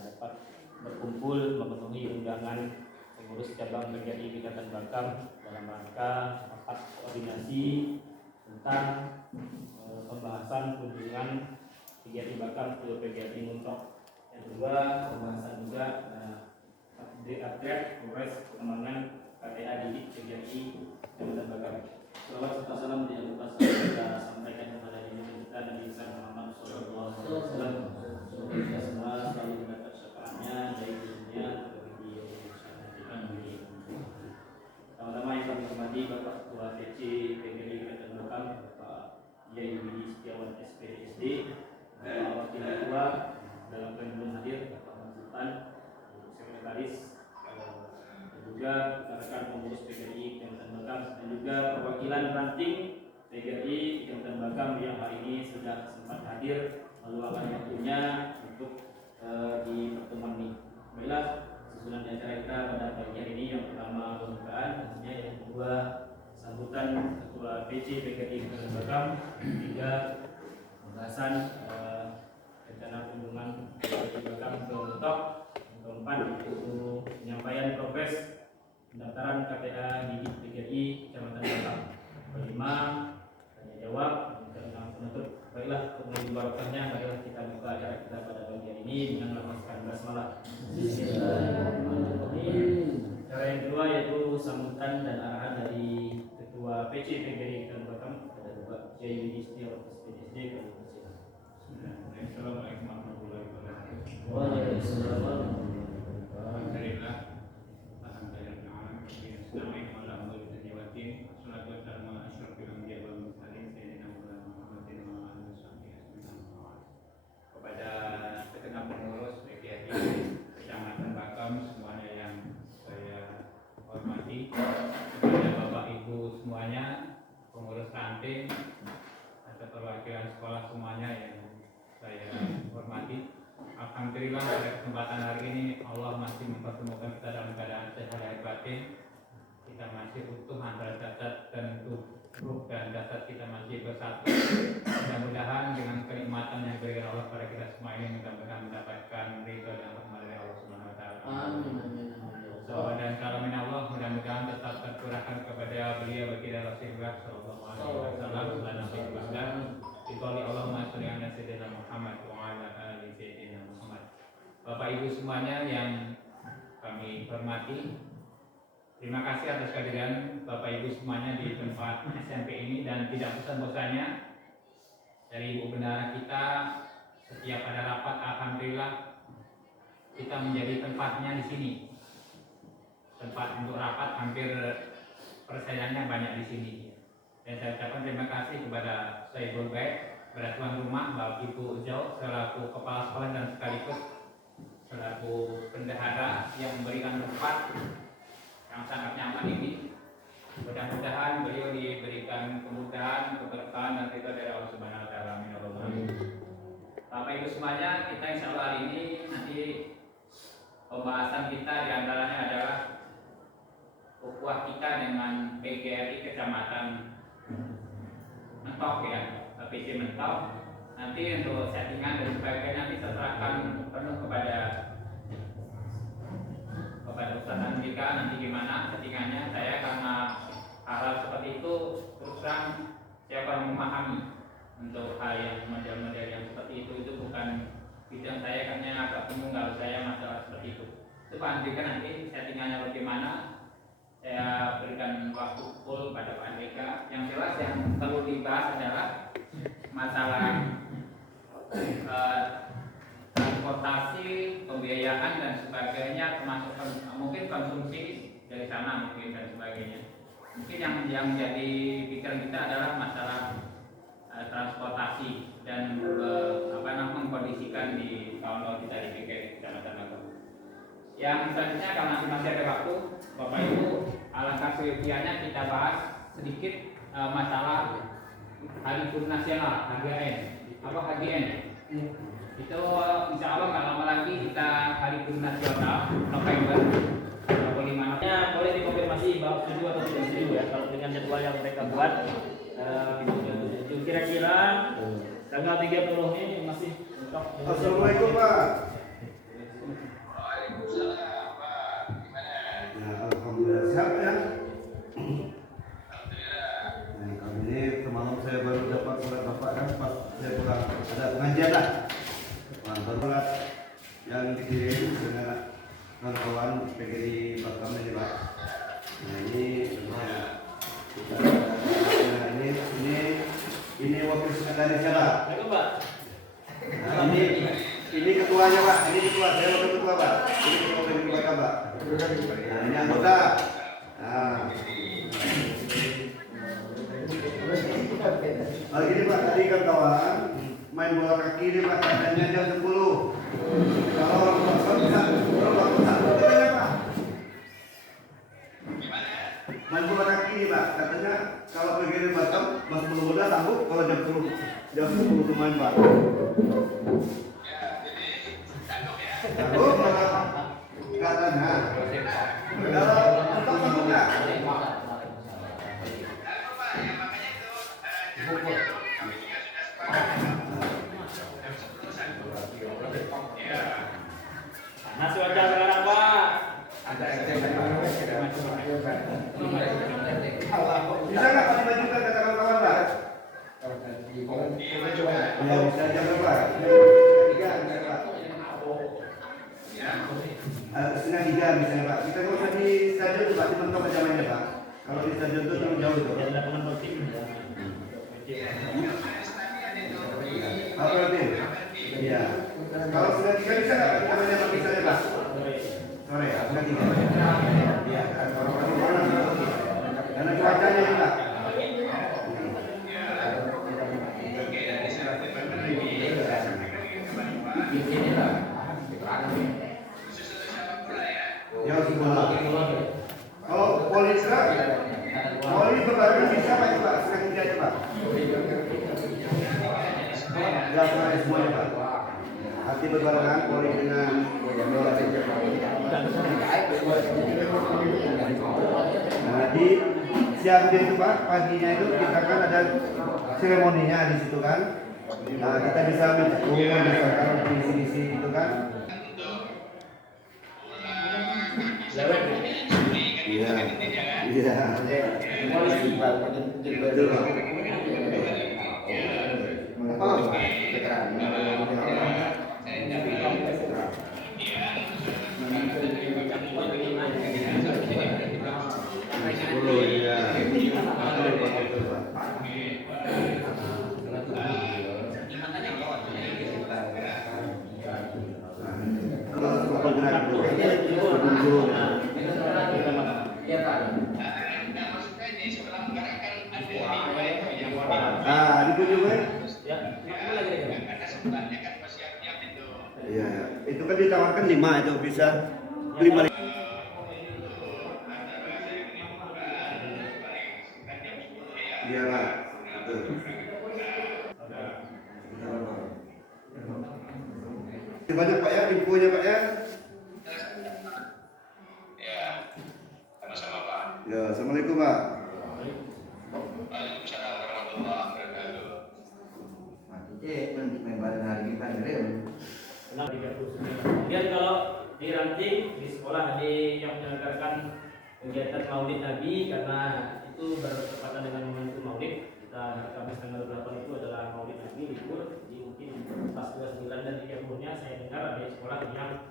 dapat berkumpul memenuhi undangan pengurus cabang PGRI Ikatan Batam dalam rangka rapat koordinasi tentang pembahasan kunjungan PGRI Batam ke PGRI Muntok. Yang kedua, pembahasan juga update progres pengembangan KTA di PGRI Kecamatan Batam. Salawat serta salam yang kita sampaikan kepada diri kita Nabi Muhammad SAW. Semoga kita semua selalu mendapat syafaatnya dari dunia bagi nanti. Pertama-tama yang kami hormati Bapak Ketua TC PGRI Kecamatan Batam, Bapak Yai Budi Setiawan SPSD, Bapak Wakil Ketua dalam belum hadir, Bapak Sultan, Sekretaris, dan juga rekan pengurus PGRI Kecamatan Batam, dan juga perwakilan ranting PGRI Kecamatan Batam yang hari ini sudah sempat hadir meluangkan waktunya untuk di pertemuan ini. Baiklah, susunan acara kita pada pagi hari ini yang pertama pembukaan, tentunya yang kedua sambutan Ketua PC PGRI Kecamatan Batam, ketiga pembahasan rencana kunjungan PGRI Batam ke Muntok, yang keempat itu penyampaian progres pendaftaran KTA di PGRI Kecamatan Batam, kelima tanya jawab, dan yang penutup. Baiklah, untuk barokahnya, marilah kita buka acara kita pada pagi hari ini dengan melafazkan basmalah. Cara yang kedua yaitu sambutan dan arahan dari Ketua PC PGRI Kecamatan Batam kepada Bapak Yai Budi Setiawan SPSD. Assalamualaikum warahmatullahi wabarakatuh. Waalaikumsalam. Alhamdulillah. Kepada segenap pengurus PGRI Kecamatan Batam semuanya yang saya hormati, kepada Bapak Ibu semuanya, pengurus ranting atau perwakilan sekolah semuanya yang saya hormati. Alhamdulillah pada kesempatan hari ini Allah masih mempertemukan kita dalam keadaan sehat lahir batin. Kita masih utuh antara jasad dan ruh dan jasad kita masih bersatu. Mudah-mudahan dengan kenikmatan yang diberikan Allah kepada kita semua ini mudah-mudahan mendapatkan ridho dan rahmat dari Allah Subhanahu wa taala. Amin. Dan kalamin Allah mudah-mudahan tetap tercurahkan kepada beliau baginda Rasulullah sallallahu alaihi wasallam dan Nabi Muhammad. Dikali Allahumma sholli ala sayyidina Muhammad wa ala ali sayyidina Muhammad. Bapak Ibu semuanya yang kami hormati, terima kasih atas kehadiran Bapak Ibu semuanya di tempat SMP ini, dan tidak bosan-bosannya dari Ibu Bendahara kita setiap ada rapat, alhamdulillah kita menjadi tempatnya di sini. Tempat untuk rapat hampir persaingannya banyak di sini. Dan saya ucapkan terima kasih kepada Sayyidul Bait, kepada tuan rumah Bapak Ibu Ujau selaku kepala sekolah dan sekaligus selaku bendahara yang memberikan tempat yang sangat nyaman ini. Mudah-mudahan beliau diberikan kemudahan, keberkahan dan ridho dari Allah Subhanahu wa taala. Amin. Bapak Ibu semuanya, kita insya Allah hari ini nanti pembahasan kita diantaranya adalah ukhuwah kita dengan PGRI Kecamatan Mentok ya, PC Mentok. Nanti untuk settingan dan sebagainya nanti saya serahkan penuh kepada Ustaz Andika nanti gimana settingannya. Saya karena hal seperti itu terus terang saya kurang memahami untuk hal yang model-model yang seperti itu bukan bidang saya, karena agak bingung kalau saya masalah seperti itu. Itu Pak Andika nanti settingannya bagaimana saya berikan waktu full pada Pak Andika. Yang jelas yang perlu dibahas adalah masalah transportasi, pembiayaan dan sebagainya, termasuk mungkin konsumsi dari sana mungkin dan sebagainya. Mungkin yang jadi pikiran kita adalah masalah transportasi dan mengkondisikan di tahun-tahun kita di PGRI Kecamatan Batam. Yang selanjutnya kalau nanti masih ada waktu, Bapak Ibu, alangkah seyogianya kita bahas sedikit masalah Hari Guru Nasional HGN. Apa HGN? Itu insya Allah nggak lama lagi kita Hari Guru Nasional November 25. Boleh dikonfirmasi bahwa setuju atau tidak setuju ya kalau dengan jadwal yang mereka buat. Kira-kira tanggal 30 ini masih. Assalamualaikum Pak. yang dikirim dengan kawan PGRI Batam ini Pak. Nah ini semua kita, nah ini wakil sekretarisnya Pak. Nah, ini ketuanya Pak, ini ketua, saya wakil ketua Pak. Ini ketua PGRI Batam Pak. Nah ini anggota. Nah, gini Pak, tadi kan kawan main bola kaki ini Pak, katanya jam 10. Kalau main bola kaki ini Pak, katanya kalau PGRI Batam Mas muda sanggup kalau jam 10 itu main Pak. Sanggup katanya. Kalau sanggup nggak? Masih wajar sekarang Pak. Bisa nggak Pak dimajukan kata kawan-kawan Pak? Ya bisa jam berapa? Setengah 3 misalnya Pak. Kita kalau di stadion tuh Pak, dibentuk aja mainnya Pak. Kalau di stadion tuh terlalu jauh itu. Apa nanti? Iya. Kalau setengah 3 bisa nggak kita mainnya Pak misalnya Pak? Sore ya, setengah 3. Iya. Kalau karena cuacanya ini Pak. Ya, bola. Kalau voli berbarengan bisa Pak itu Pak, setengah 3 aja Pak. Ya, semuanya Pak. Arti berbarengan voli dengan bola. Nah, di siangnya itu Pak, paginya itu kita kan ada seremoninya di situ kan. Nah, kita bisa misalkan isi itu kan. Iya. Iya. Iya, itu kan ditawarkan 5 itu bisa 5. Iya Pak. Banyak Pak ya infonya Pak ya. Ya, sama-sama Pak. Ya, assalamualaikum Pak. Waalaikumsalam warahmatullahi wabarakatuh. Kemudian kalau di ranting di sekolah ada yang menyelenggarakan kegiatan Maulid Nabi karena itu bertepatan dengan momentum Maulid. Kita Kamis tanggal 8 itu adalah Maulid Nabi libur. Jadi mungkin pas 29 dan 30-nya saya dengar ada sekolah yang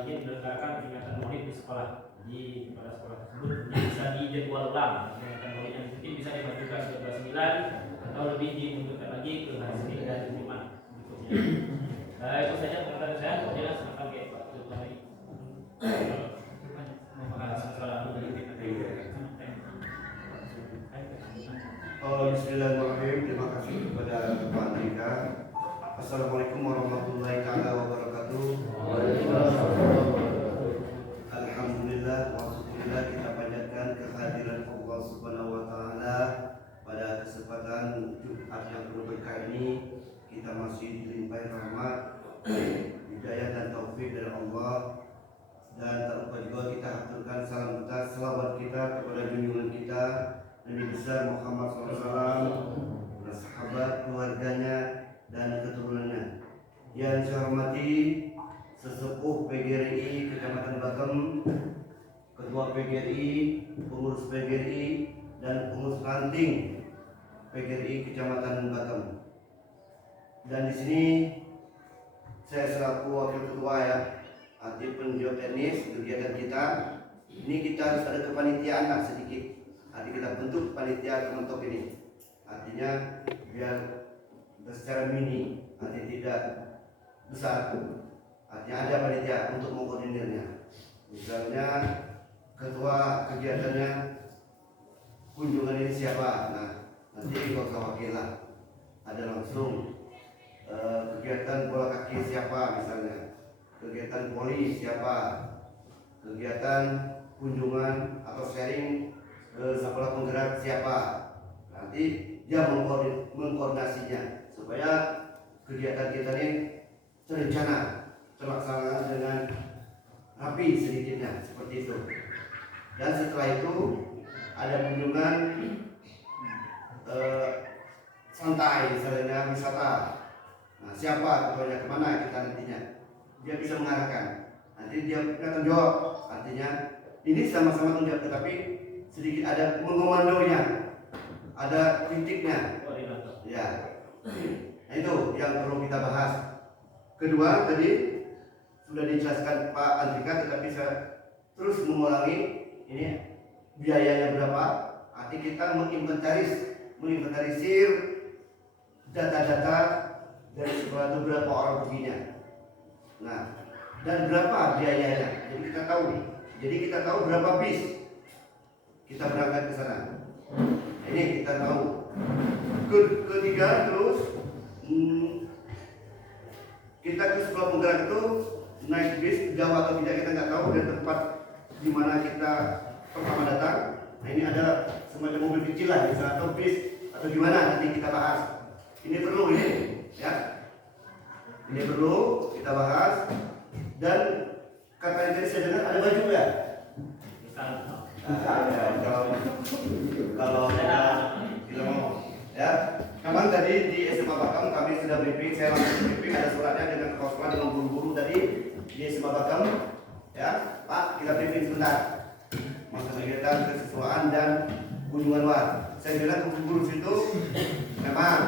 ingin menyelenggarakan kegiatan Maulid di sekolah. Jadi pada sekolah tersebut bisa dijadwal ulang kegiatan Maulid yang mungkin bisa dimajukan ke 29 atau lebih dimundurkan lagi ke hari Senin dan Jumat berikutnya. Itu saja pengetahuan saya. Kemudian silakan ke Pak Ketua lagi. Bismillahirrahmanirrahim. Terima kasih kepada Pak Andika. Assalamualaikum warahmatullahi wabarakatuh. Alhamdulillah wa syukurillah, kita panjatkan kehadiran Allah Subhanahu wa taala pada kesempatan Jumat yang berkah ini. Kita masih dilimpahi rahmat, hidayah dan taufik dari Allah, dan tak lupa juga kita aturkan salam kita, selawat kita kepada junjungan kita Nabi besar Muhammad SAW, dan sahabat, keluarganya dan keturunannya. Yang saya hormati sesepuh PGRI Kecamatan Batam, Ketua PGRI, pengurus PGRI, dan pengurus ranting PGRI Kecamatan Batam. Dan di sini saya selaku wakil ketua ya, arti peninjau teknis kegiatan kita ini kita harus ada kepanitiaan lah sedikit. Arti kita bentuk panitia teman-teman ini. Artinya biar secara mini, artinya tidak besar. Artinya ada panitia untuk mengkoordinirnya. Misalnya ketua kegiatannya kunjungan ini siapa? Nah, nanti kalau wakil lah ada langsung kegiatan bola kaki siapa misalnya, kegiatan voli siapa, kegiatan kunjungan atau sharing ke sekolah penggerak siapa. Nanti dia mengkoordinasinya supaya kegiatan kita ini terencana, terlaksana dengan rapi sedikitnya seperti itu. Dan setelah itu ada kunjungan santai misalnya wisata. Nah, siapa ketuanya kemana kita nantinya dia bisa mengarahkan. Nanti dia akan jawab. Artinya ini sama-sama tanggung jawab, tetapi sedikit ada mengomandonya, ada titiknya. Ya, nah itu yang perlu kita bahas. Kedua tadi sudah dijelaskan Pak Andrika, tetapi saya terus mengulangi ini biayanya berapa. Arti kita menginventarisir data-data dari sekolah itu berapa orang perginya. Nah, dan berapa biayanya. Jadi kita tahu berapa bis kita berangkat ke sana. Nah, ini kita tahu. Ketiga terus kita ke sekolah penggerak itu naik bis jauh atau tidak kita nggak tahu dari tempat di mana kita pertama datang. Nah, ini ada semacam mobil kecil lah, bisa atau bis atau gimana nanti kita bahas. Ini perlu ini, ya. Ini perlu kita bahas. Dan kata yang tadi saya dengar ada baju ya. Kalau kita ngomong, ya. Memang tadi di SMA Bakam kami sudah briefing, saya langsung briefing ada suratnya dengan kepala sekolah dengan guru-guru tadi di SMA Bakam, ya. Pak, kita briefing sebentar. Masa kegiatan kesesuaian dan kunjungan luar. Saya bilang ke guru situ, memang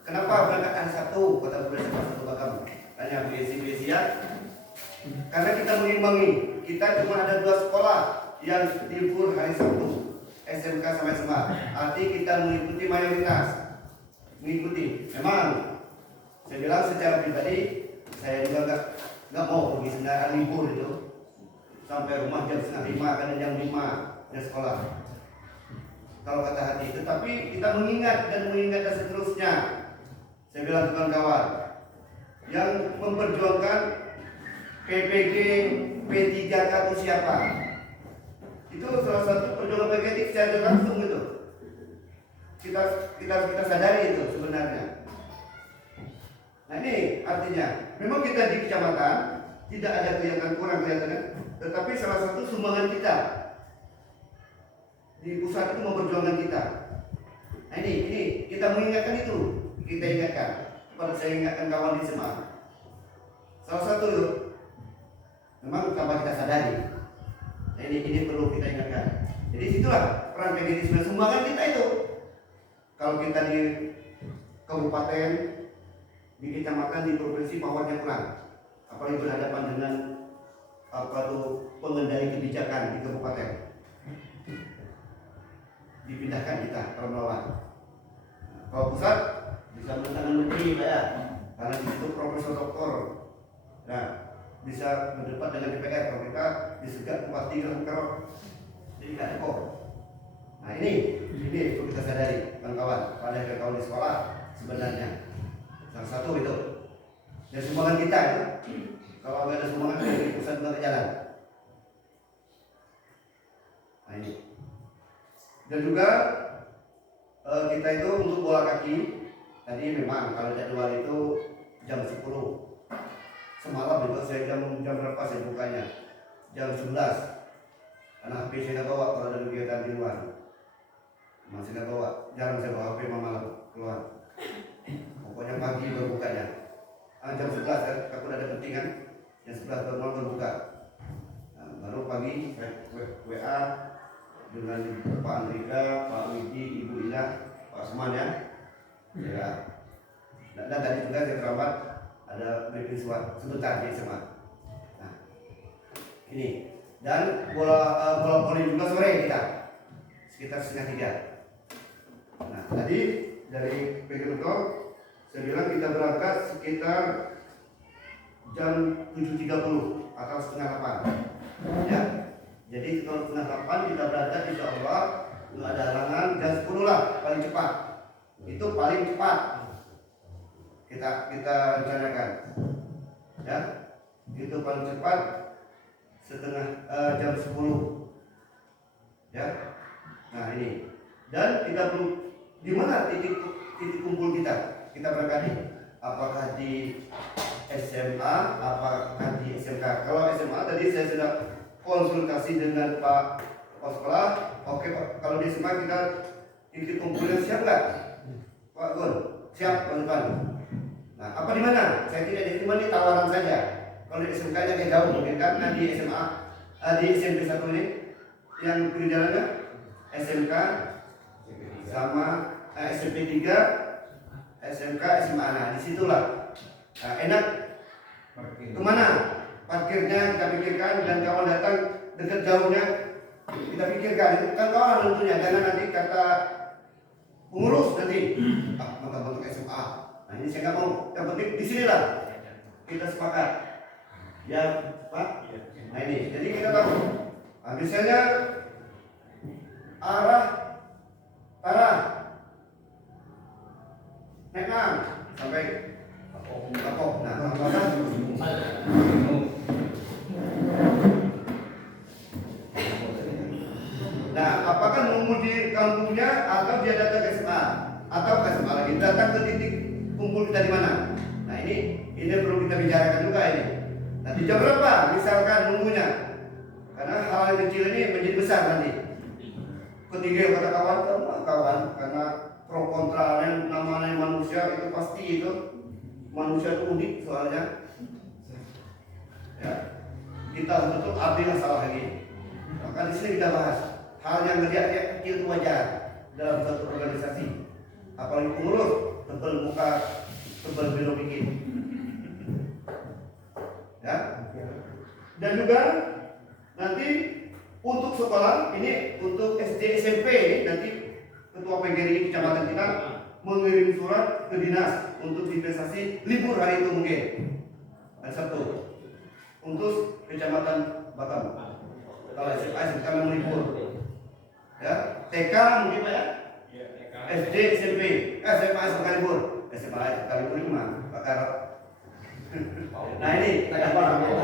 kenapa berangkat hari Sabtu? Kata guru SMA satu Bakam. Tanya BSI ya. Karena kita mengimbangi, kita cuma ada 2 sekolah yang libur hari Sabtu, SMK sama SMA. Arti kita mengikuti mayoritas. Memang saya bilang secara pribadi saya juga nggak mau pergi sendirian libur itu sampai rumah jam 4:30 kan jam 5 dan sekolah. Kalau kata hati itu, tapi kita mengingat dan seterusnya. Saya bilang ke kawan-kawan yang memperjuangkan PPG P3K itu siapa? Itu salah satu perjuangan PPG secara langsung itu. Kita sadari itu sebenarnya. Nah, ini artinya memang kita di kecamatan tidak ada kelihatan kurang kelihatannya, tetapi salah satu sumbangan kita di pusat itu memperjuangkan kita. Nah, ini kita mengingatkan itu, kita ingatkan. Kepada saya ingatkan kawan di SMA. Salah satu itu memang tanpa kita sadari. Nah, ini perlu kita ingatkan. Jadi situlah peran PGRI sebenarnya sumbangan kita itu. Kalau kita di kabupaten, di kecamatan, di provinsi powernya kurang, apalagi berhadapan dengan pengendali kebijakan di kabupaten, dipindahkan kita kalau melawan. Kalau pusat bisa menentang menteri ya, karena di situ profesor doktor, nah bisa berdebat dengan DPR. Kalau kita disegat bupati kalau jadi nggak ada kok. Nah ini perlu kita sadari kawan-kawan, pada kawan di sekolah sebenarnya salah satu itu. Dan sumbangan kita itu, kalau nggak ada sumbangan dari pusat nggak jalan. Nah ini. Dan juga kita itu untuk bola kaki tadi memang kalau jadwal itu jam 10. Semalam itu saya jam berapa saya bukanya? Jam 11. Karena HP saya nggak bawa kalau ada kegiatan di luar. Masih nggak bawa, jarang saya bawa HP malam keluar. Pokoknya pagi baru bukanya. Jam 11 kan, aku ada pentingan. Jam 11 baru mau berbuka. Nah, baru pagi saya WA dengan Pak Andrika, Pak Widi, Ibu Ina, Pak Seman ya. Ya. Dan tadi juga saya terawat ada briefing sebentar di SMA. Nah, ini dan bola voli juga sore kita sekitar 2:30. Nah, tadi dari Pekerjaan saya bilang kita berangkat sekitar jam 7.30 atau 7:30 ya. Jadi kalau 7:30 kita berangkat, insya Allah nggak ada halangan, jam 10 lah paling cepat. Itu paling cepat kita rencanakan ya. Itu paling cepat jam 10 ya. Nah ini, dan kita perlu di mana titik kumpul kita berangkat ini, apakah di SMA, apakah di SMK. Kalau SMA tadi saya sudah konsultasi dengan Pak Kepala Sekolah. Oke Pak, kalau di SMA kita titik kumpulnya siap nggak Pak Gun? Siap Pak Depan. Nah, apa di mana? Saya tidak diterima, ini tawaran saja. Kalau di SMK nya kayak jauh mungkin kan. Nah, di SMA, di SMP 1 ini yang perjalanannya SMK sama SMP 3, SMK, SMA. Nah, disitulah enak kemana parkirnya kita pikirkan, dan kawan datang dekat jauhnya kita pikirkan. Itu kan kawan tentunya, jangan nanti kata pengurus nanti bentuk SMA. Nah ini saya nggak mau. Yang penting di sinilah kita sepakat ya Pak. Nah ini, jadi kita tahu misalnya arah naik sampai Kapok. Nah, apakah apakah mengumpul di kampungnya atau dia datang ke SMA atau ke SMA lagi, datang ke titik kumpul kita di mana? Nah ini perlu kita bicarakan juga ini. Nanti jam berapa misalkan nunggunya? Karena hal yang kecil ini menjadi besar nanti. Ketiga kata kawan, karena pro kontranya namanya manusia itu pasti itu. Manusia itu unik soalnya ya. Kita betul abdi masalah ini. Maka di sini kita bahas hal yang ngelihat kecil itu wajar dalam satu organisasi. Apalagi pengurus tebel muka, tebel belok bikin ya. Dan juga nanti untuk sekolah ini, untuk SD SMP nanti ketua PGRI kecamatan kita mengirim surat ke dinas untuk dispensasi libur hari itu mungkin hari Sabtu untuk kecamatan Batam. Kalau SMA memang libur ya. TK mungkin Pak ya, SD SMP SMA sekali libur, SMA sekali libur lima bakar. Nah ini apa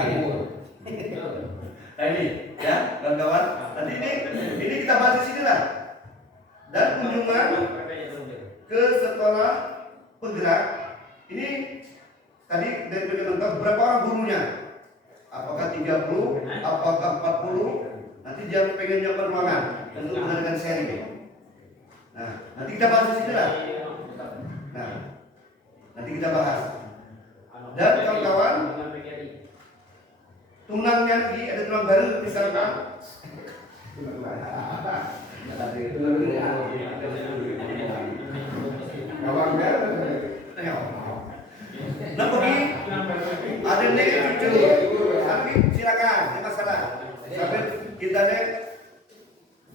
libur. Nah ini ya kawan-kawan, nanti ini kita bahas di sini lah. Dan kunjungan ke sekolah penggerak ini tadi dari penonton berapa orang gurunya? Apakah 30? Apakah 40? Nanti dia pengen nyoba ruangan untuk mengadakan sharing. Nah, nanti kita bahas di sini lah. Nah, nanti kita bahas. Dan kawan-kawan, tunangnya lagi ada tunang baru misalkan. Nah pergi ada nih cucu, tapi silakan, tidak masalah. Sampai kita nih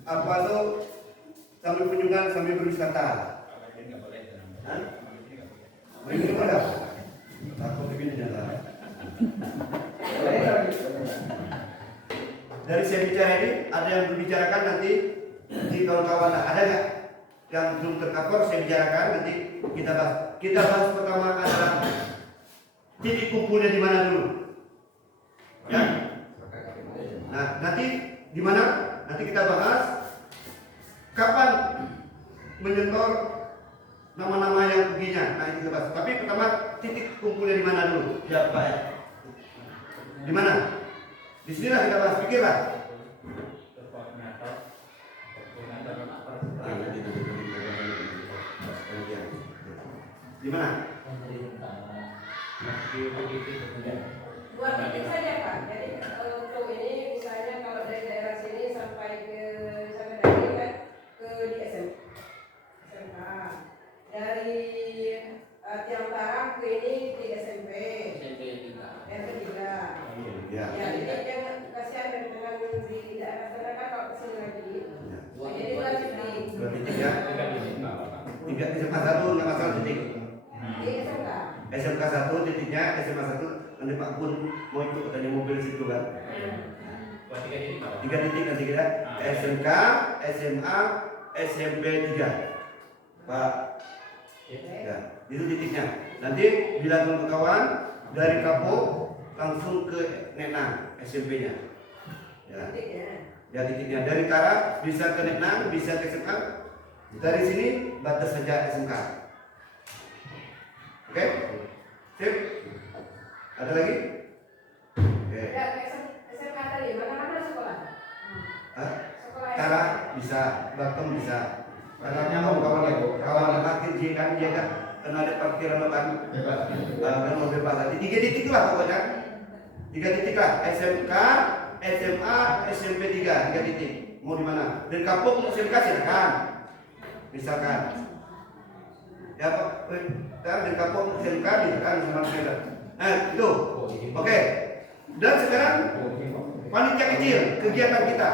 apa tuh sambil kunjungan sambil berwisata. Begini mana? Takut begini jalan. Dari saya bicara ini ada yang berbicarakan nanti di kawan-kawan ada nggak yang belum tercover? Saya bicarakan nanti kita bahas. Kita bahas pertama adalah titik kumpulnya di mana dulu, ya. Nah nanti di mana? Nanti kita bahas kapan menyetor nama-nama yang perginya. Nah itu kita bahas. Tapi pertama titik kumpulnya di mana dulu? Ya Pak ya. Di mana? Di sinilah kita bahas, pikirlah. Di mana? Buat titik saja Pak. Jadi untuk ini misalnya kalau dari daerah sini sampai tadi kan ke di SMK. Dari Tiang Tarang ke ini di SMP. SMK 1 titiknya SMA 1 nanti Pak Pun mau ikut katanya mobil situ kan. Buat 3 titik Pak. 3 titik nanti kita SMK, SMA, SMP 3. Pak. Ya, itu titiknya. Nanti bilang ke kawan dari Kapok langsung ke Nenang SMP-nya. Ya. Ya titiknya dari Tara bisa ke Nenang, bisa ke SMK. Dari sini batas saja SMK. Oke? Sip? Ada lagi? Oke. Ya, SMK tadi, mana sekolah? Hah? Sekolah Tara bisa, Batam bisa. Karena kawan parkir dia kan karena ada parkiran kan kan mau bebas. Jadi 3 titik lah pokoknya. 3 titik lah. SMK, SMA, SMP 3 titik. Mau di mana? Dari Kapok SMK silakan. Misalkan. Ya Pak, dari Kapok SMK silakan sama saya. Nah, itu. Oke. Dan sekarang panitia kecil kegiatan kita.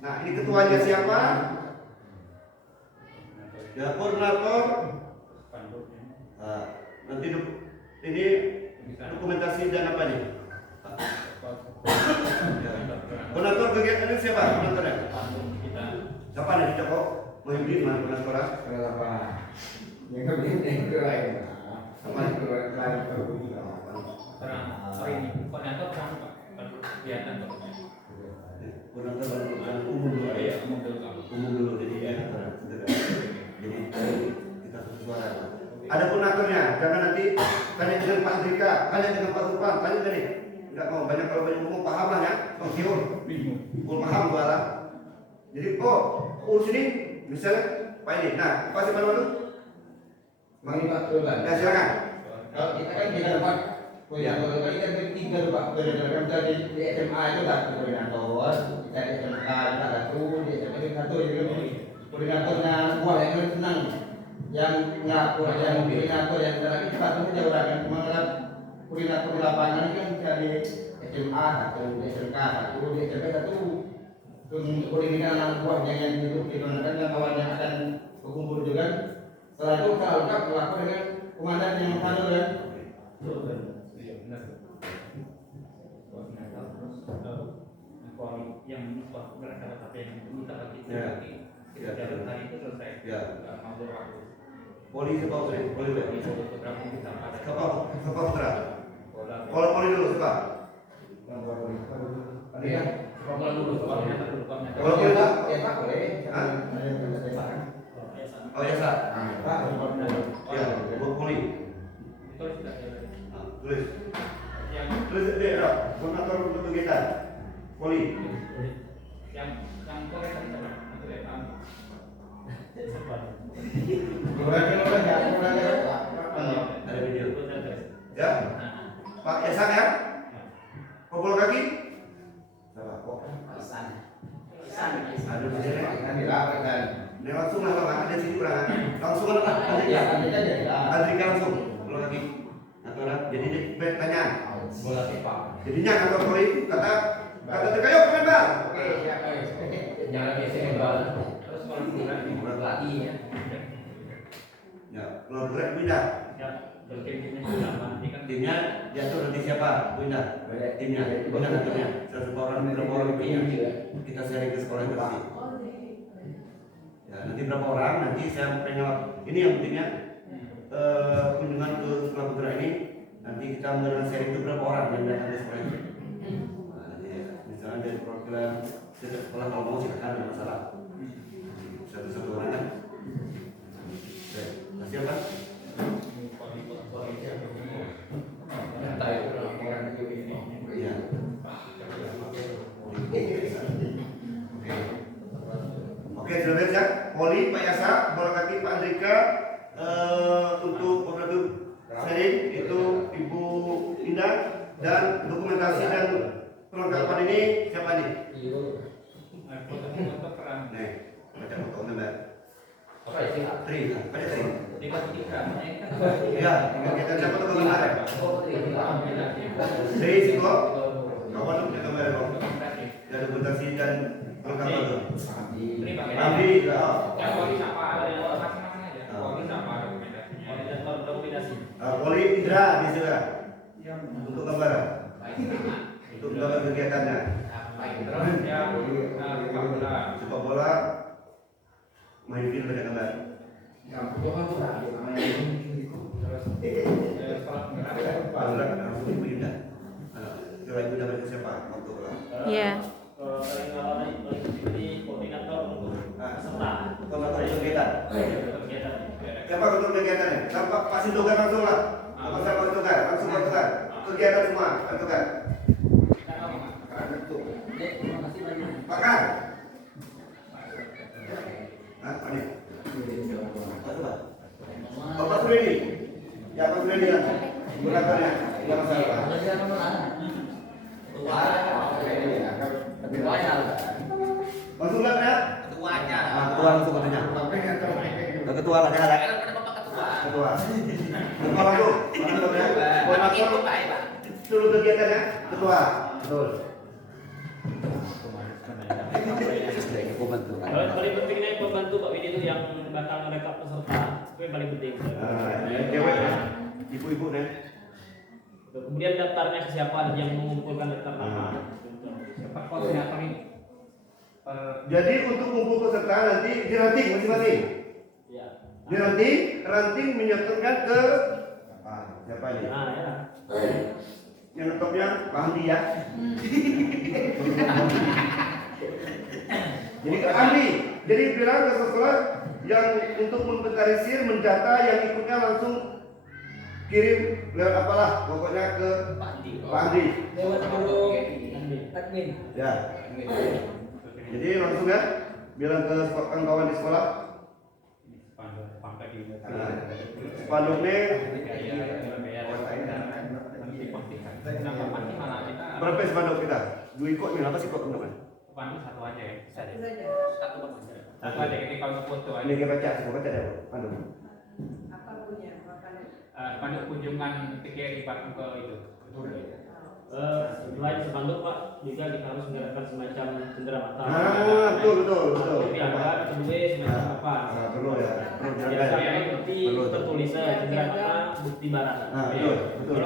Nah, ini ketuanya siapa? Ya, koordinator. Nanti ini dokumentasi dan apa nih? Koordinator kegiatan ini siapa? Koordinatornya? Siapa nih Joko? Muhyiddin mana koordinatornya? Kenapa? Yang kemudian ke lain. Apa? Orang ini koordinator kan Pak. Kegiatan Pak. Koordinator dan umum dulu. Iya, umum dulu Pak. Umum dulu jadi ya. Jadi kita satu suara. Ada koordinatornya, jangan nanti tanya dengan Pak Andrika, tanya dengan Pak Turpan, tanya tadi. Enggak mau banyak kalau banyak ngomong paham lah ya, Bang Tio. Bingung. Paham gua lah. Jadi urus ini misalnya Pak ini. Nah, Pak siapa dulu? Mengikat tulan. Ya silakan. Kalau kita kan kita dapat koordinator kita kan bertiga tuh Pak. Koordinator kita di SMA itu lah koordinator. Kita di SMK kita satu, di SMP satu juga koordinatornya buah yang senang. Yang ngapur, yang koordinator yang lagi cepat itu jauh kan. Cuma kalau koordinator di lapangan itu kan bisa di SMA satu, di SMK satu, di SMP satu. Untuk koordinasikan anak buahnya yang hidup di mana kan kawan yang akan berkumpul juga. Setelah itu kita lengkap berlaku dengan komandan yang satu kan. Iya benar. Koordinator terus yang mereka tapi yang minta lagi kita dalam hari itu selesai. Ya. Ngabur waktu. Poli siapa Poli? Poli dulu. Beberapa kita pada. Siapa Putra? Kalau Poli dulu siapa? Ada yang Kalau dulu koordinator dulu koordinator. Kalau Poli Pak? ya Pak boleh. Hah? Ada yang bisa saya Pak. Oh ya Sa. Pak koordinator. Ya, Poli. Itu sudah Nah, tulis. yang Tulis deh, Rob. Koordinator untuk kegiatan. Poli. yang korek tadi sama itu ya Pak. Ada video. Ya. Pak Yasan ya. Pukul kaki. Salah kok. Ada di sini. Ini langsung lah Bang, ada di sini kurang. Langsung kan Andrika langsung. Pukul kaki. Atau jadi tanya. Bola sepak. Jadinya kantor Poli kata Andrika yuk main bal. Oke, siap. Jangan biasa bola. Terus kalau kurang ini Berlatih ya. Ya, kalau gerak pindah. ya berkim-kimnya sudah nanti kan Timnya jatuh nanti siapa? Pindah. Timnya, pindah nantinya. Satu orang, berapa orang timnya? Kita sharing ke sekolah berarti. Ya, nanti berapa orang? Nanti saya pengen ini yang pentingnya kunjungan ke sekolah putra ini. Nanti kita mengenal sharing itu berapa orang yang datang ke sekolah ini. Nah, nanti misalnya dari perwakilan dekat sekolah kalau mau silakan, ada masalah. Satu-satu orang kan. Oke, masih apa? Iya. Oke, sudah beres ya. Poli, Pak Yasa, bola kaki Pak Andrika, untuk koordinator sharing itu Ibu Indah dan dokumentasi dan perlengkapan ini siapa nih? foto peran Nih, baca foto gambar. Apa sih? Tri, baca Tri. dikasih perannya ini kan Iya, tinggal kita siapa foto gambar ya? Oh, Tri, Siko, kawan punya gambar ya, Bang. Dan dokumentasi dan perlengkapan tuh. ini pakai Abdi juga. yang poli siapa ada yang masing-masing aja poli siapa dokumentasinya dan dokumentasi Poli Indra di Untuk gambaran. Untuk gambar kegiatannya. Terus yang Sepak bola, main film banyak gambar. terus Kalau harus dipindah. Kalau itu dapat siapa? Waktu bola. Iya. Koordinator untuk peserta. Kalau kegiatan. Kegiatan. Siapa untuk kegiatannya? Siapa Pak Sindokan langsung lah. Apa saya Pak Sindokan? Langsung Pak Sindokan. Kegiatan semua, Pak Sindokan. Makan. Hah, ini. Pak Sindokan. Bapak Suredi. Ya Pak Suredi lah. Gunakannya. Ya masalah. Langsung lah ya. Ketuanya. Ketua langsung katanya. Ketua lah kan? Ketua. Ketua langsung. Langsung ya. Koordinator. Seluruh kegiatannya ketua. Betul. Paling penting ini pembantu Pak Widi itu yang bakal merekap peserta. Itu yang paling penting. Cewek ya. Ibu-ibu nih. Kemudian daftarnya ke siapa yang mengumpulkan daftar nama. siapa koordinator ini? Jadi untuk kumpul peserta nanti diranting masing-masing. Ya. Ranting menyatukan ke siapa ini? Nah, ya. Yang topnya Pak Andi ya. Jadi ke Andi. Jadi bilang ke sekolah yang untuk menventarisir, mendata yang ikutnya langsung kirim lewat apalah pokoknya ke Pak Andi. Lewat guru admin. Ya. Jadi langsung ya bilang ke kawan-kawan di sekolah. Spanduknya berapa spanduk kita? 2 ikut nih, apa sih kok teman-teman? Spanduk satu aja ya. Satu saja. Satu aja ketika kalau foto aja. Ini kita baca, semua baca deh, spanduk. Apa punya makanan? Spanduk kunjungan PKRI Pak ke itu. Selain spanduk Pak, juga kita harus mengadakan semacam cenderamata. Betul. Tapi ada kedua semacam apa? Perlu ya. Yang saya bukti tertulisnya cenderamata bukti barat. Betul.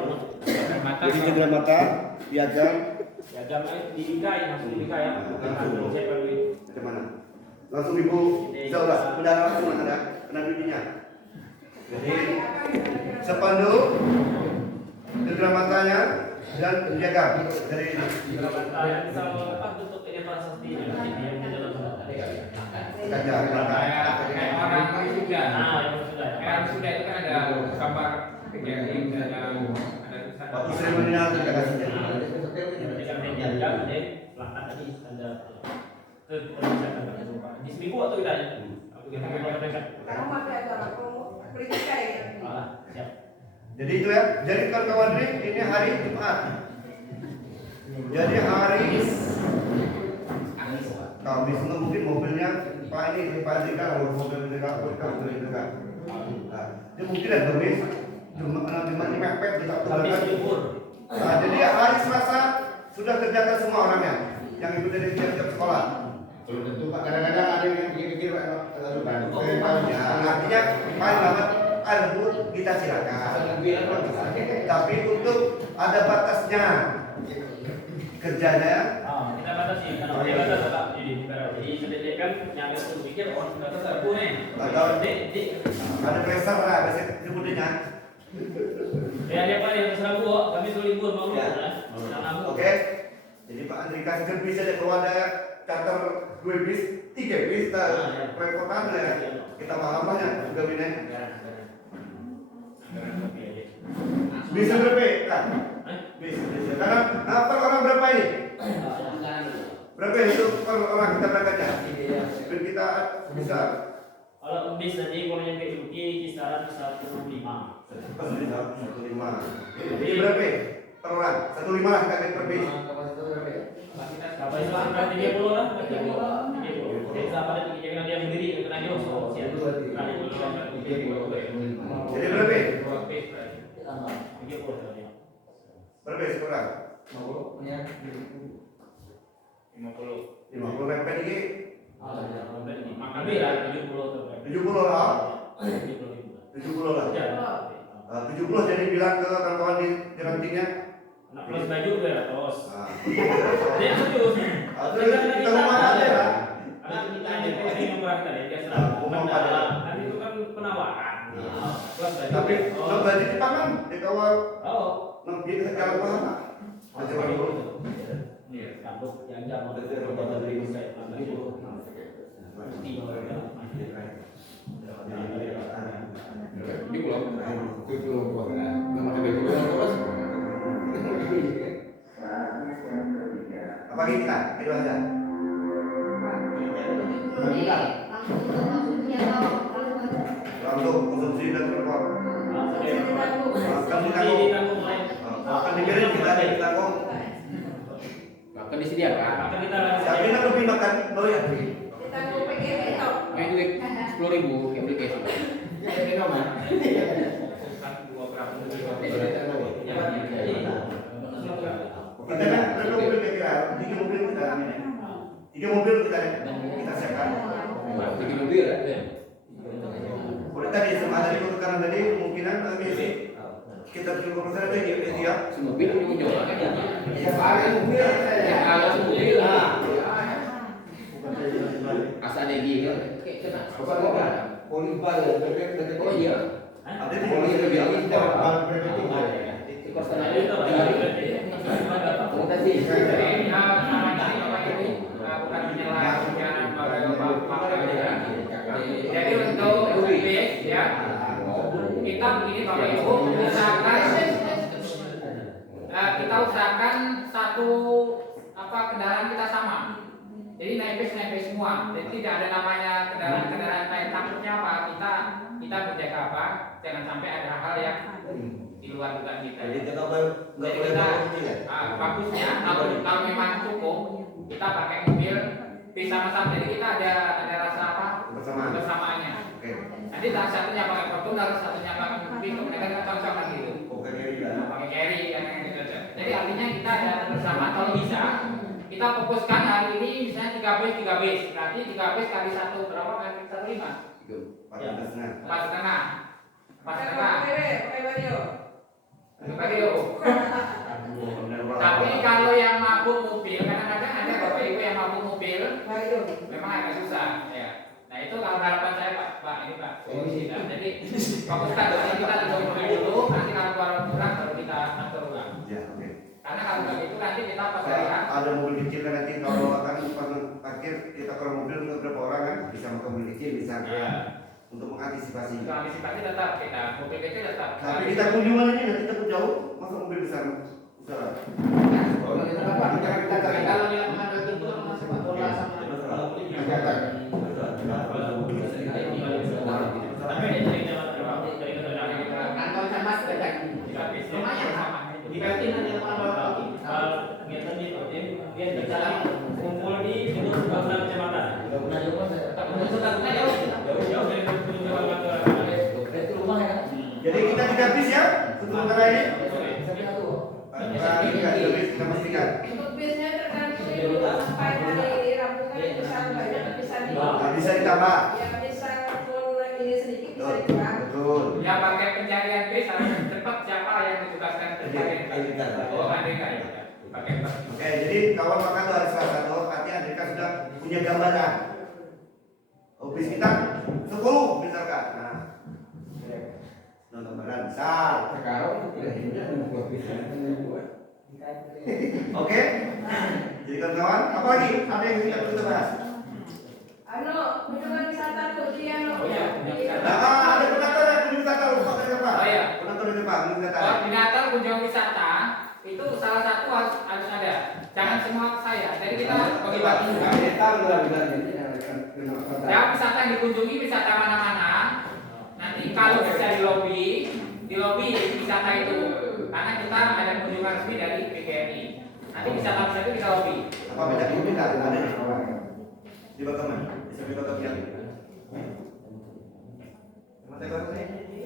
Mata Jadi cedera mata, piagam, Ya gambar di Likai, langsung Likai ya. Bukan siapa dulu. macam mana? Langsung ibu, bisa ulas, udah langsung ada kena bibinya. Jadi spanduk, cedera matanya, dan piagam dari ini. Misal apa bentuk ini prasasti yang di dalam Kaca, kayak orang sudah. yang sudah. Kayak sudah itu kan ada gambar PKRI, ada waktu seremonial kita kasih jadi. Di seminggu waktu kita ya. Sekarang pakai acara promo politika ya. Siap. Jadi itu ya, jadi kawan-kawan ini hari Jumat. Jadi hari Kamis itu mungkin mobilnya Pak ini Pak Andika, mobil mereka, mobil mereka. Nah, itu mungkin ada Kamis, cuma mepet di satu Habis libur. Nah, jadi hari Selasa sudah kerjakan semua orangnya yang ikut dari tiap-tiap sekolah. Belum tentu Pak, kadang-kadang ada yang mikir-mikir Pak, Ya, artinya paling lambat Al-Bu kita silakan. Tapi untuk ada batasnya kerjanya. Kita batasi karena dia batas Pak. Jadi sediakan yang itu pikir sudah tersapu nih. Atau ada pressure lah, biasa sebutnya. Ya dia apa yang terserah gua, kami suruh libur mau Ya. Oke. Jadi Pak Andrika sekarang bisa ada kalau ada charter 2 bis, 3 bis, repotan ya. Kita paham banyak juga ini. Bisa berapa? Kan? Bisa. Karena apa orang berapa ini? Berapa itu per orang kita berangkatnya? Dan kita bisa Kalau bis tadi kalau yang ke UK kisaran 105. 1.5. Ini berapa? Per orang? 1.5 lah kita per bis. Kapasitas berarti 30 lah, 30. Jadi sama ada jangan dia sendiri kena dia so siap. Jadi berapa? 30 tadi. Berapa sekarang? 50. 50 mepet ini Ambil lah 70 tuh. 70 lah. 70 lah. Ya. 70 jadi bilang ke kawan-kawan di rantingnya Nak plus baju 200. Nah, Dia setuju. kita mau apa aja lah. Karena kita aja ini nomor kita dia biasa. Umum pada. Kan itu kan penawaran. Plus baju. Tapi oh. baju di tangan di kawal Oh. nanti kalau mana? Aja dulu. Iya, tanduk yang jam ada dari saya Ini belum, itu belum buat. Nama kita terus. Apa lagi kita? Itu aja. Langsung konsumsi dan berkor. Akan dikirim kita ditanggung. Akan disediakan. Akan kita Tapi kan lebih makan doyan. Ditanggung PGRI tau. Main duit 10.000 aplikasi. Ini nomor. Kita kan berapa mobil kira-kira? 3 mobil kita ini. 3 mobil kita siapkan. 3 mobil ya. Boleh tadi sama tadi kanan tadi kemungkinan sih kita 30% ada ya. Semobil itu jual kan ya. Ya barang mobil. Ya kalau mobil lah. Asal lagi kan. Apa Polibal dekat oh iya. Ada di Poli lebih lagi kita preventif. di kosan itu mutasi. Jadi untuk UPB ya kita begini Bapak Ibu kita usahakan satu kendaraan kita sama. Jadi naik semua. Jadi tidak ada namanya kendaraan lain. Takutnya apa? Kita menjaga apa? Jangan sampai ada hal yang di luar dugaan kita. Jadi kita bagusnya kalau memang cukup kita pakai mobil bersama-sama. Jadi kita ada rasa apa? Bersamaannya. Oke. Nanti salah satunya pakai Fortuner, satunya pakai mobil, mereka kan cocok kan gitu. Pakai carry kan gitu aja. Jadi artinya kita ada bersama kalau bisa kita fokuskan hari ini misalnya 3 base, berarti 3 base kali 1 berapa kali 1,5? 4,5. Tapi kalau yang mabuk mobil, kadang-kadang ada Bapak Ibu yang mabuk mobil, memang agak susah ya. Nah itu kalau harapan saya Pak ini Pak solusi kan. Jadi fokuskan dulu kita mobil dulu, nanti kalau kurang baru kita atur ulang. Ya, oke. Karena kalau begitu nanti kita pas Ada mobil kecil kan nanti kalau akan parkir kita kalau mobil untuk berapa orang kan bisa pakai mobil kecil bisa untuk mengantisipasi. untuk antisipasi tetap kita mobil kecil tetap. Tapi kita kunjungan ini nanti kita jauh masa mobil besar besar. Kalau kita apa? Kita Kalau yang ada itu masih Pak Bola sama kantor sama dekat. Lumayan sama. Di kantin ada kegiatan di dia bisa kumpul di gedung bangunan kecamatan. Jauh dari gedung kecamatan. itu rumah ya. Jadi kita 3 bis ya untuk sementara ini. Kita pastikan. Untuk bisnya tergantung dulu sampai hari Rabu kan bisa banyak bisa di. Bisa ditambah. Ya bisa full ini sedikit bisa dikurang. Betul. yang pakai pencarian bis harus cepat siapa yang ditugaskan pencarian. Oh, Andika ya. Pakai bus. Oke, jadi kawan makan tuh hari Selasa tuh artinya Andika sudah punya gambaran. Bis kita 10 misalkan. Nah, gambaran besar. Sekarang ini buat bisa. Oke. Jadi kawan-kawan, apa lagi? Ada yang kita perlu bahas? Kunjungan wisata tuh dia Oh iya, kunjungan wisata. Nah, ada penonton yang kunjung wisata lupa dari apa? Oh iya. Penonton di Jepang, kunjung wisata. Oh, di Natal kunjungan wisata itu salah satu harus ada. Jangan semua saya. Jadi kita bagi-bagi. Ya wisata yang dikunjungi wisata mana-mana. Nanti kalau bisa di lobi wisata itu. Karena kita ada kunjungan resmi dari PGRI. Nanti wisata itu kita lobi. Apa beda ini kita ada nih? Di Bakaman, bisa di Bakaman yang. Masa kelas ini?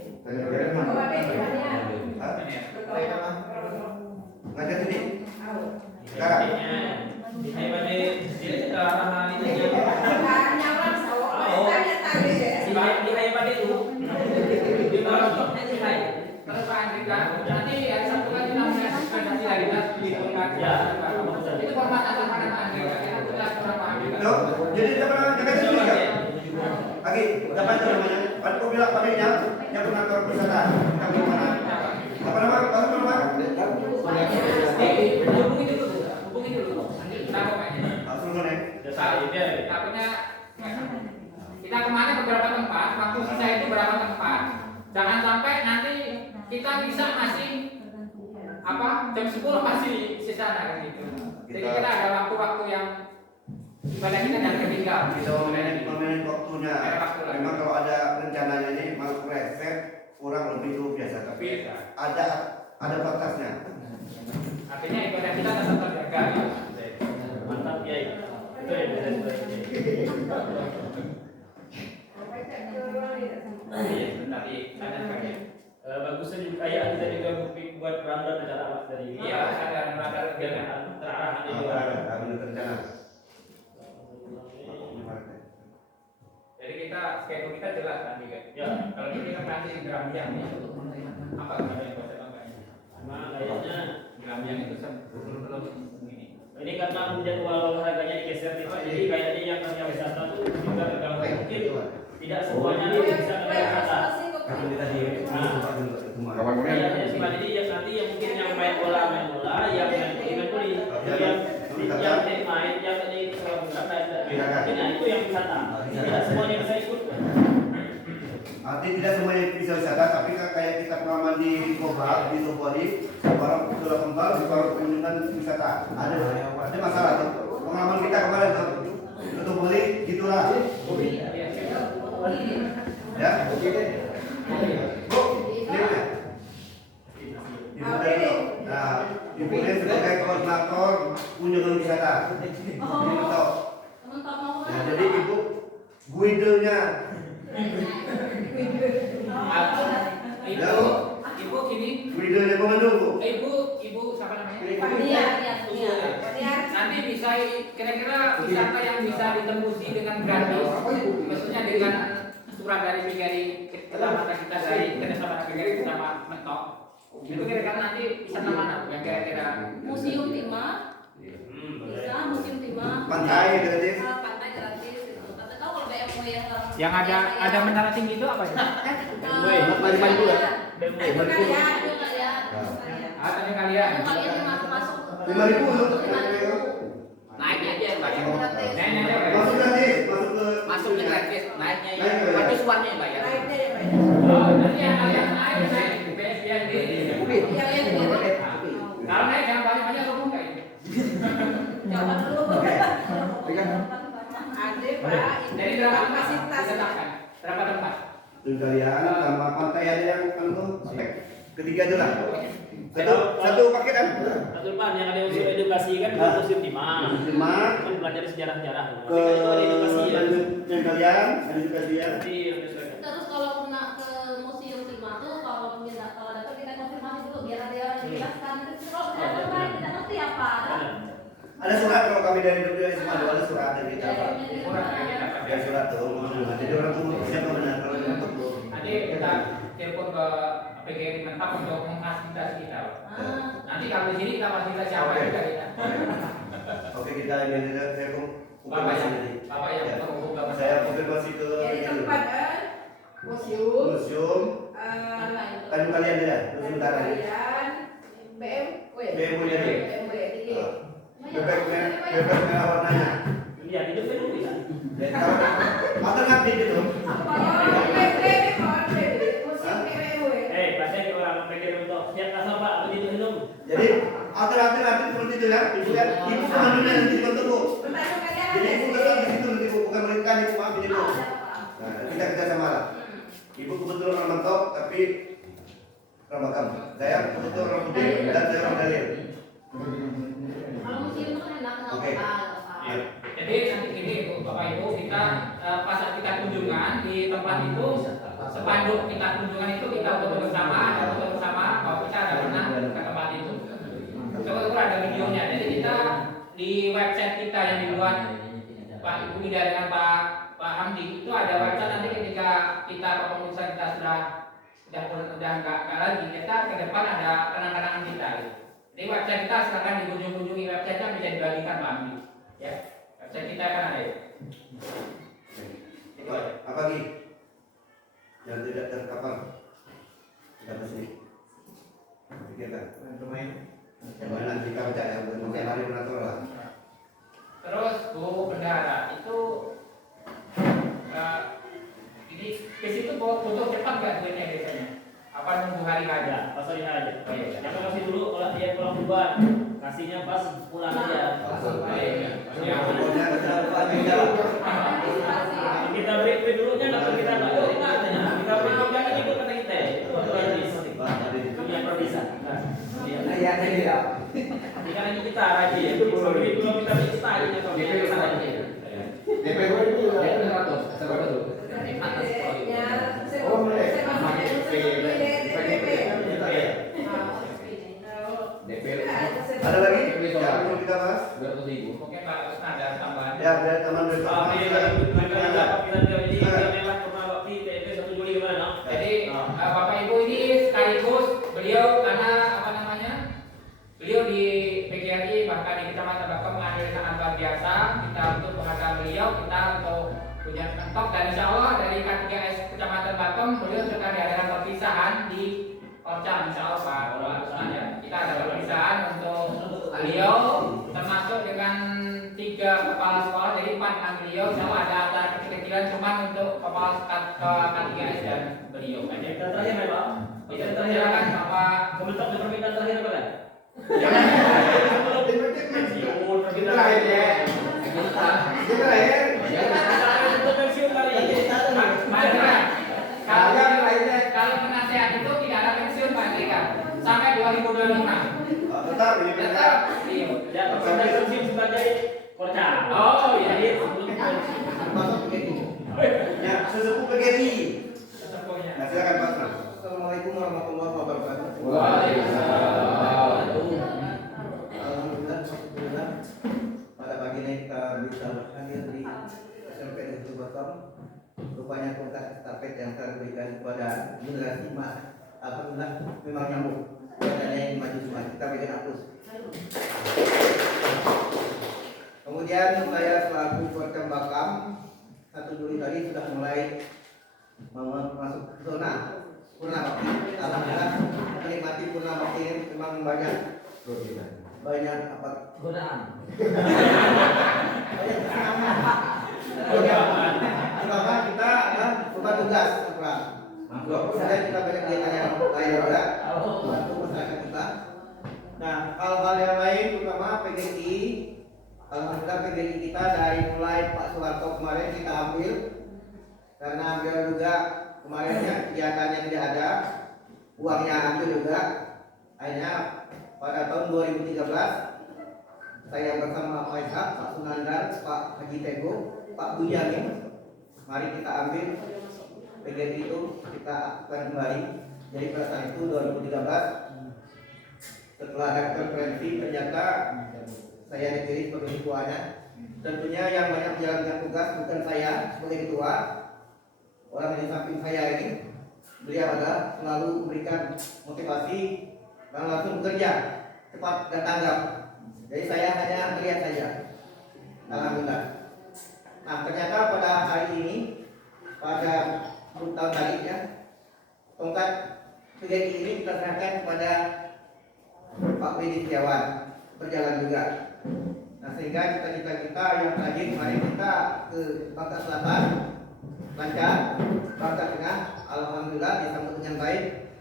Ngajar sini. Sekarang. Nanti hari Sabtu kan kita punya presentasi lagi. dibutuhkan. Ya. Itu format anak-anak kita jelas orang paham juga. Tuh, jadi jangan sendiri ya. Lagi, apa itu namanya? Pak kau bilang pabriknya yang pengatur wisata. Kami mana? Apa nama? Apa nama? Hubungi dulu. Nanti kita pokoknya. Langsung nih. Takutnya kita kemana beberapa tempat, waktu sisa itu berapa tempat. Jangan sampai nanti kita bisa masih jam 10 masih sisa kan gitu. Jadi kita ada waktu-waktu yang ibadah kita jangan ketinggal. Kita memanage waktunya. Memang kalau ada rencananya ini mau reset kurang lebih itu biasa, tapi ada batasnya. Artinya ibadah kita tetap terjaga. Mantap Kiai. Itu yang bisa Iya, sebentar saya pakai. bagusnya juga kayak kita juga buat rundown acara awak dari Iya, ada radar dengan terarah nanti juga. Benar rencana. Jadi kita schedule kita jelas kan juga. Ya. Kalau kita nanti di Grambiang nih, apa yang konsep angkanya? Nah, kayaknya Grambiang itu belum ini. ini karena jadwal olahraganya digeser nih Pak, jadi kayaknya yang namanya wisata tuh juga terganggu mungkin tidak semuanya bisa ke wisata. Kayaknya cuma jadi yang nanti yang mungkin yang main bola, yang main voli, yang main, yang tadi sekolah bukan mungkin itu yang wisata. Tidak semuanya bisa ikut. Artinya tidak semuanya bisa wisata, tapi kan kayak kita pengalaman di Kobal, di Tobori, baru sudah kembali, baru kunjungan wisata. Ada masalah tuh. Pengalaman kita kemarin tuh, ke Tobori, gitulah. Ya, Bu, ini ya. Nah, Ibu ini sebagai koordinator kunjungan wisata. Gitu. Nah, jadi Ibu guidenya. Ibu gini. Guidenya pemandu, Bu. Ibu siapa namanya? Paniar. Nanti bisa kira-kira wisata yang bisa ditembusi dengan gratis. Maksudnya dengan surat dari kecamatan kita dari kerjasama PGRI bersama Mentok. Itu kira-kira nanti wisata mana yang kira-kira? Museum Timah. Bisa Museum Timah. Pantai gratis. Pantai gratis itu. Kata kau kalau BMW yang sekarang. Yang ada menara tinggi itu apa itu? BMW. Itu kalian. Tanya kalian. Kalian masuk. 5.000 Naiknya aja yang bayar. Naiknya aja masuk gratis, masuknya gratis, naiknya ya. Naik, ya. Berarti suarnya yang bayar. Naiknya ya, Pak. Oh, nanti yang kalian naik yang di. Yang ini. Kalau naik jangan banyak-banyak ngomong kayak ini. Jawab dulu. Ada Pak. Jadi berapa kapasitas? Ditetapkan. Berapa tempat? kalian sama pantai ada yang ketiga aja lah. Satu paket kan? Satu Pak, yang ada unsur edukasi kan ke Museum Timah. Kan belajar sejarah-sejarah. Ke Itu ada edukasi ya. yang kalian ada edukasi ya. Jadi menyesuaikan. Terus kalau nak ke Museum Timah tuh kalau dapat kita konfirmasi dulu biar ada orang yang jelaskan. Terus kalau tidak ngerti apa? Ada surat kalau kami dari SMA ada surat dari kita Pak. Ada surat tuh. Jadi orang tuh siapa benar kalau dia tuh. Nanti kita telepon ke PGRI Mentok untuk memfasilitasi kita. Nanti kalau di sini kita fasilitasi apa juga kita. Oke kita ini saya Bapak konfirmasi yang nanti. menghubung Bapak. Saya konfirmasi ke Jadi tempat museum. museum. Tadi kalian ya, sementara ini. Kalian BMW. BMW jadi. BMW tinggi. Bebek merah warnanya. Iya, itu kan bisa. Alternatif itu. Pasien orang pikir untuk siap kasar Pak, begitu itu. Jadi alternatif seperti itu ya. Ibu kan ibu pemandunya nanti dibentuk Bu. Jadi ibu tetap di situ nanti Bu, bukan merintah ibu maaf ini Bu. Nah, kita kerja sama lah. Ibu kebetulan orang mentok tapi orang Batam. Saya kebetulan orang Putih dan saya orang Dalil. Kalau museum itu kan enak Oke. Jadi nanti ini Bapak Ibu kita pas saat kita kunjungan di tempat itu sepanduk kita kunjungan itu kita foto bersama, ada foto bersama bahwa kita ada pernah ke tempat itu. Coba ada videonya. Jadi kita di website kita yang dibuat Pak Ibu Ida dengan Pak Hamdi itu ada website nanti ketika kita kepengurusan kita sudah nggak lagi kita ke depan ada kenang-kenangan kita. Di website kita silakan dikunjungi website-nya, bisa dibagikan Pak Amdi. Ya, website kita kan ada. Itu aja. Apa lagi yang tidak terkapar dapat sini? Pikirkan. Coba nanti kita baca ya, mungkin hari mengatur lah. Terus Bu Bendahara itu ini ke situ butuh cepat nggak duitnya biasanya? Apa nunggu hari aja? Ya, pas hari aja. Oh, iya. Yang kasih dulu kalau dia pulang duluan, kasihnya pas pulang aja. Pokoknya kita lupa juga. Kita break dulunya, kalau kita nggak yuk katanya. Kita break jangan ikut kata kita. Itu gratis. Punya produsen. Iya tadi ya. Jika lagi kita lagi ya, belum kita kita aja kalau kita kesana aja. DP gue itu Ya, 100. Berapa tuh? Oh, boleh. DP. Ada lagi yang perlu kita bahas? 200.000. Oke Pak, terus ada tambahan. Ya, biar teman bersama. Jadi Bapak Ibu ini sekaligus beliau karena apa namanya? Beliau di PGRI bahkan di Kecamatan Bakom mengambil sangat luar biasa. Kita untuk penghargaan beliau, kita untuk punya mentok dan insya Allah dari K3S Kecamatan Bakom beliau sudah diadakan perpisahan di Orcam insya Allah Pak. Ya. Kita ada perpisahan untuk beliau termasuk dengan 3 kepala sekolah, jadi 4 dengan beliau. Insya Allah ada acara kecil-kecilan cuma untuk kepala K3S dan beliau aja. Kita terakhir ya Pak. Bisa silakan Bapak. Kementok di permintaan terakhir apa kan? Terakhir ya. Terakhir. Pensiun kali ini. Kalau penasehat itu tidak ada pensiun Pak Andika sampai 2025. Tetap ini benar. Ya, pensiun sebagai korca. Oh iya. Jadi sebelum Masuk begini. Ya, sesepuh PGRI. Sesepuhnya. Nah, silakan Pak Pras. Assalamualaikum warahmatullahi wabarakatuh. Waalaikumsalam. Alhamdulillah, pada pagi ini kita bisa hadir di SMP Negeri Batam. Rupanya tongkat estafet yang saya berikan kepada generasi emas. Alhamdulillah memang nyambung. Dan yang maju semua kita berikan hapus. Kemudian saya selaku Korcam Bakam 1 Juli tadi sudah mulai masuk zona purna bakti. Alhamdulillah menikmati purna bakti ini memang banyak apa Godaan. banyak kesenangan. Pertama kita ada beban tugas kurang. Kemudian kita banyak kegiatan yang lain juga untuk masyarakat kita. Nah, hal-hal yang lain terutama PGRI. Alhamdulillah PGRI kita dari mulai Pak Soeharto kemarin kita ambil karena beliau juga kemarinnya kegiatannya tidak ada, uangnya ambil juga. Akhirnya pada tahun 2013 saya bersama Pak Ishak, Pak Sunandar, Pak Haji Teguh, Pak Bujamin, mari kita ambil PGRI itu kita aktifkan kembali. Jadi pada saat itu 2013 setelah ada konferensi ternyata saya dipilih sebagai ketuanya. Tentunya yang banyak menjalankan tugas bukan saya sebagai ketua. Orang di samping saya ini beliau adalah selalu memberikan motivasi dan langsung bekerja cepat dan tanggap. Jadi saya hanya melihat saja. Alhamdulillah. Nah ternyata pada hari ini pada tahun tadi ya tongkat PGRI ini kita serahkan kepada Pak Widi Setiawan berjalan juga. Nah sehingga cita-cita kita yang tadi kemarin kita ke Bangka Selatan lancar, Bangka Tengah alhamdulillah disambut dengan baik.